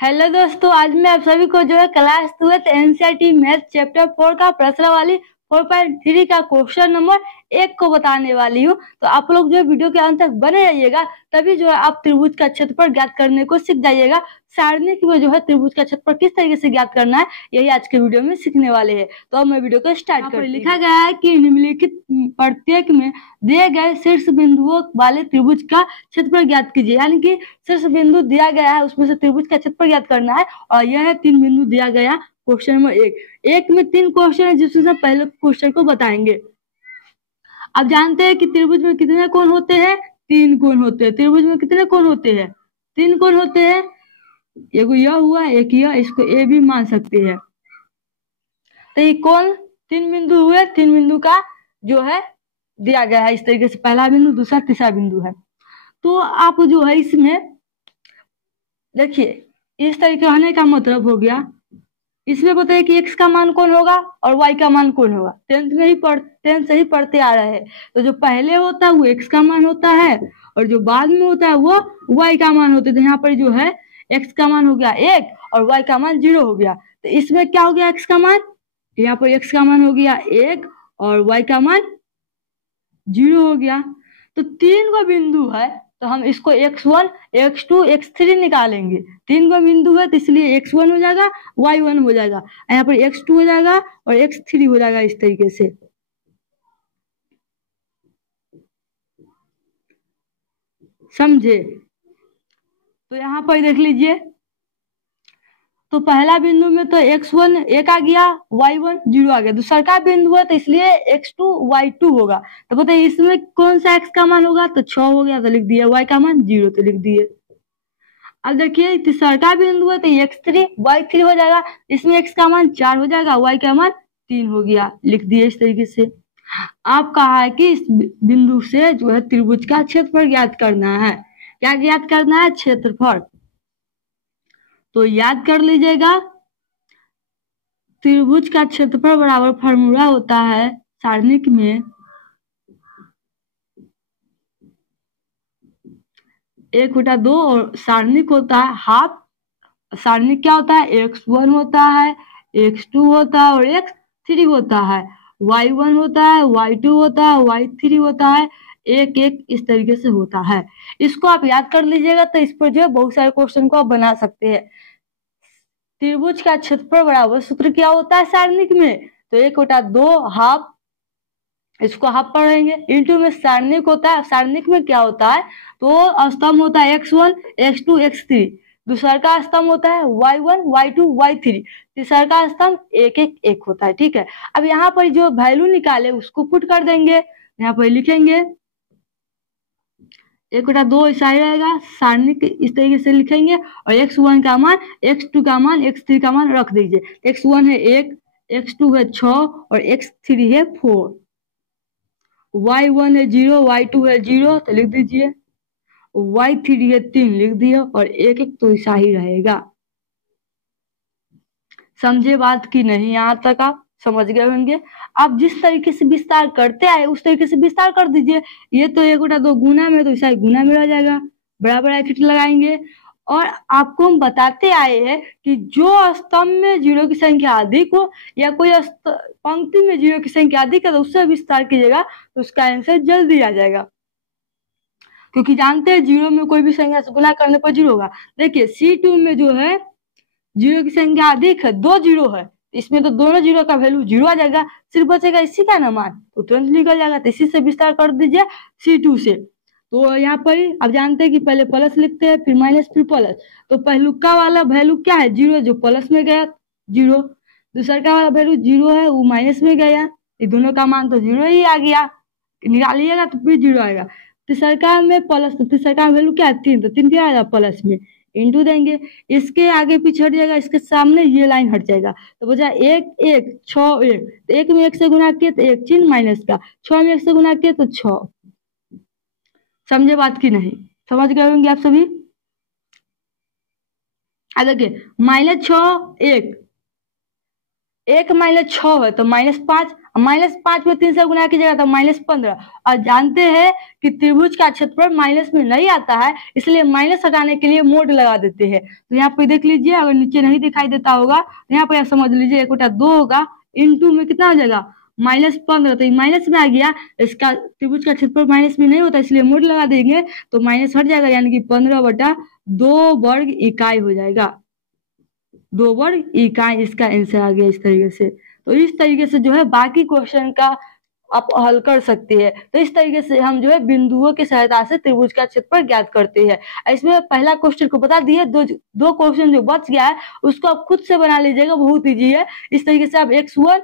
Hello दोस्तों, आज मैं आप सभी को जो है क्लास 12 एनसीईआरटी मैथ चैप्टर 4 का प्रश्नावली 4.3 का क्वेश्चन नंबर 1 को बताने वाली हूँ। तो आप लोग जो है वीडियो के अंत तक बने रहिएगा, तभी जो है आप त्रिभुज का क्षेत्रफल ज्ञात करने को सीख जाइएगा। सारणिक में जो है त्रिभुज का क्षेत्रफल किस तरीके से ज्ञात करना है, यही आज के वीडियो में सीखने वाले हैं। तो अब मैं वीडियो को स्टार्ट करती हूँ। लिखा गया है कि निम्नलिखित प्रत्येक में दिए गए शीर्ष बिंदुओं वाले त्रिभुज का क्षेत्रफल ज्ञात कीजिए। यानी कि शीर्ष बिंदु दिया गया है, उसमें से त्रिभुज का क्षेत्रफल ज्ञात करना है। और यह है 3 बिंदु दिया गया क्वेश्चन नंबर 1 में 3 क्वेश्चन है, जिसमें से पहले क्वेश्चन को बताएंगे। अब जानते हैं कि त्रिभुज में कितने कोण होते हैं? 3 कोण होते हैं। त्रिभुज में कितने कोण होते हैं? 3 कोण होते हैं। एक यह हुआ, एक यह, इसको ए भी मान सकते हैं। तो ये कोण 3 बिंदु हुए। 3 बिंदु का जो है दिया गया है इस तरीके से, पहला बिंदु, दूसरा, तीसरा बिंदु है। तो आप जो है इसमें देखिए, इस तरीके होने का मतलब हो गया, इसमें बताइए कि x का मान कौन होगा और y का मान कौन होगा। टेंथ से ही पढ़ते आ रहे हैं। तो जो पहले होता है वो x का मान होता है, और जो बाद में होता है वो y का मान होता है। तो यहाँ पर जो है x का मान हो गया 1 और y का मान 0 हो गया। तो इसमें क्या हो गया? x का मान, यहाँ पर x का मान हो गया 1 और y का मान 0 हो गया। तो 3 को बिंदु है, तो हम इसको x1, x2, x3 निकालेंगे। 3 को बिंदु है, तो इसलिए x1 हो जाएगा, y1 हो जाएगा, यहाँ पर x2 हो जाएगा और x3 हो जाएगा। इस तरीके से समझे? तो यहाँ पर देख लीजिए, तो पहला बिंदु में तो x1 1 आ गया, y1 0 आ गया। दूसरा का बिंदु है, तो इसलिए x2 y2 होगा। तो बताइए इसमें कौन सा x का मान होगा? तो 6 हो गया, तो लिख दिया। y का मान 0, तो लिख दिए। अब देखिए तीसरा का बिंदु है, तो x3 y3 हो जाएगा। इसमें x का मान 4 हो जाएगा, y का मान 3 हो गया, लिख दिए। इस तरीके से आप कहा है कि इस बिंदु से जो है त्रिभुज का क्षेत्रफल ज्ञात करना है। क्या ज्ञात करना है? क्षेत्रफल। तो याद कर लीजिएगा, त्रिभुज का क्षेत्रफल बराबर फार्मूला होता है सारणिक में 1/2, और सारणिक होता है हाफ। सारणिक क्या होता है? x1 होता है, x2 होता है और x3 होता है। y1 होता है, y2 होता है, y3 होता है। 1 1 इस तरीके से होता है। इसको आप याद कर लीजिएगा, तो इस पर जो है बहुत सारे क्वेश्चन को आप बना सकते हैं। त्रिभुज का क्षेत्रफल बराबर सूत्र क्या होता है सारणिक में? तो 1/2 हाफ, इसको हाफ पढ़ेंगे, इंटू में सारणिक होता है। सारणिक में क्या होता है? तो स्तंभ होता है x1, x2, x3। दूसरा का स्तंभ होता है y1, y2, y3। तीसरा का स्तंभ 1 1 1 होता है। ठीक है, अब यहाँ पर जो वैल्यू निकाले उसको पुट कर देंगे। यहाँ पर लिखेंगे 1/2 ऐसा ही रहेगा, सारणिक इस तरीके से लिखेंगे। और x1 का मान, x2 का मान, x3 का मान रख दीजिए। x1 है 1, x2 है 6 और x3 है 4। y1 है 0, y2 है 0, तो लिख दीजिए। y3 है 3, लिख दिए। और 1 1 तो ऐसा ही रहेगा। समझे बात की नहीं? यहाँ तक आप समझ गए होंगे। आप जिस तरीके से विस्तार करते आए उस तरीके से विस्तार कर दीजिए। ये तो 1/2 गुना में, तो ऐसा गुना में रह जाएगा। बराबर ब्रैकेट लगाएंगे। और आपको हम बताते आए हैं कि जो स्तंभ में 0 की संख्या अधिक हो या कोई पंक्ति में 0 की संख्या अधिक है, तो उससे विस्तार कीजिएगा, तो उसका आंसर जल्दी आ जाएगा। क्योंकि जानते हैं 0 में कोई भी संख्या से गुना करने पर 0 होगा। देखिए C2 में जो है 0 की संख्या अधिक है, 2 0 है, इसमें तो दोनों 0 का वैल्यू 0 आ जाएगा, सिर्फ बचेगा इसी का ना मान, तो तुरंत निकल जाएगा। तो इसी से विस्तार कर दीजिए C2 से। तो यहाँ पर अब जानते हैं कि पहले प्लस लिखते हैं, फिर माइनस, फिर प्लस। तो पहलुका वाला वैल्यू क्या है? 0, जो प्लस में गया 0। दूसरा का वाला वैल्यू 0 है, वो माइनस में गया। ये दोनों का मान तो 0 ही आ गया, निकालिएगा तो फिर 0 आएगा। तीसरा का में प्लस, तो तीसरा का वैल्यू क्या है? 3, तो 3 क्या आएगा? प्लस में, इंटू देंगे। इसके आगे पीछे हट जाएगा, इसके सामने ये लाइन हट जाएगा, तो बचा 1 1 6 1। तो 1 में 1 से गुना किए तो 1 चिन्ह माइनस का, 6 में 1 से गुना किए तो 6। समझे बात की नहीं? समझ गए होंगे आप सभी। अब देखिए -6 1, 1 माइनस 6 है तो -5, -5 में 3 से गुना कीजिएगा तो -15। और जानते हैं कि त्रिभुज का क्षेत्रफल माइनस में नहीं आता है, इसलिए माइनस हटाने के लिए मोड लगा देते हैं। तो यहाँ पे देख लीजिए, अगर नीचे नहीं दिखाई देता होगा तो यहाँ पे आप समझ लीजिए 1/2 होगा, इंटू में कितना हो जाएगा -15। तो ये माइनस में आ गया, इसका त्रिभुज का क्षेत्रफल माइनस में नहीं होता, इसलिए मोड लगा देंगे तो माइनस हट जाएगा, यानी कि 15/2 वर्ग इकाई हो जाएगा। 2 वर्ग इकाई इसका आंसर आ गया इस तरीके से। तो इस तरीके से जो है बाकी क्वेश्चन का आप हल कर सकते हैं। तो इस तरीके से हम जो है बिंदुओं की सहायता से त्रिभुज का क्षेत्रफल ज्ञात करते हैं। इसमें पहला क्वेश्चन को बता दिए, दो क्वेश्चन जो बच गया है उसको आप खुद से बना लीजिएगा, बहुत इजी है। इस तरीके से आप x1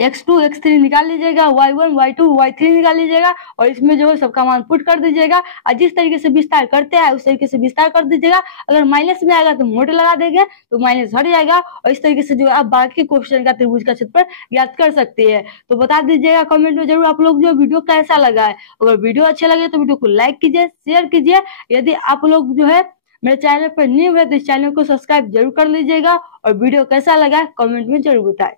x2 x3 निकाल लीजिएगा, y1 y2 y3 निकाल लीजिएगा और इसमें जो है सबका मान पुट कर दीजिएगा। और जिस तरीके से विस्तार करते हैं उस तरीके से विस्तार कर दीजिएगा। अगर माइनस में आएगा तो मोड लगा देंगे तो माइनस हट जाएगा। और इस तरीके से जो आप बाकी क्वेश्चन का त्रिभुज का क्षेत्रफल ज्ञात कर सकते हैं। तो बता दीजिएगा कमेंट में जरूर आप लोग जो वीडियो कैसा लगा है। अगर वीडियो अच्छा लगे तो वीडियो को लाइक कीजिए, शेयर कीजिए। यदि आप लोग जो है मेरे चैनल पर न्यू है तो इस चैनल को सब्सक्राइब जरूर कर लीजिएगा। और वीडियो कैसा लगा कमेंट में जरूर बताएं।